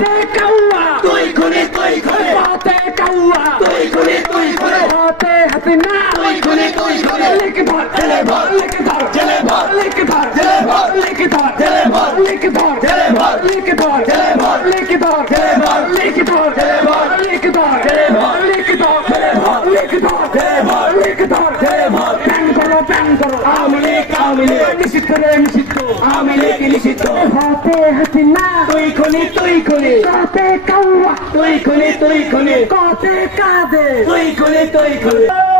হাতে কাউয়া তুই খুনি হাতে কাউয়া হাতে হাসিনা লিখে ধর জেলে ভর লিখে ধর জেলে ভর লিখে ধর জেলে ভর লিখে ধর জেলে ভর লিখে ধর জেলে ভর লিখে ধর জেলে ভর লিখে ধর জেলে ভর লিখে ধর জেলে ভর লিখে ধর জেলে ভর লিখে ধর জেলে ভর লিখে ধর জেলে ভর লিখে ধর জেলে ভর প্যান করো আওয়ামী লীগ নিষিদ্ধ রে নিষিদ্ধ আওয়ামী লীগ নিষিদ্ধ হাতে হাসিনা তুই খুনি হাতে কাউয়া তুই খুনি কাতে কাঁদে তুই খুনি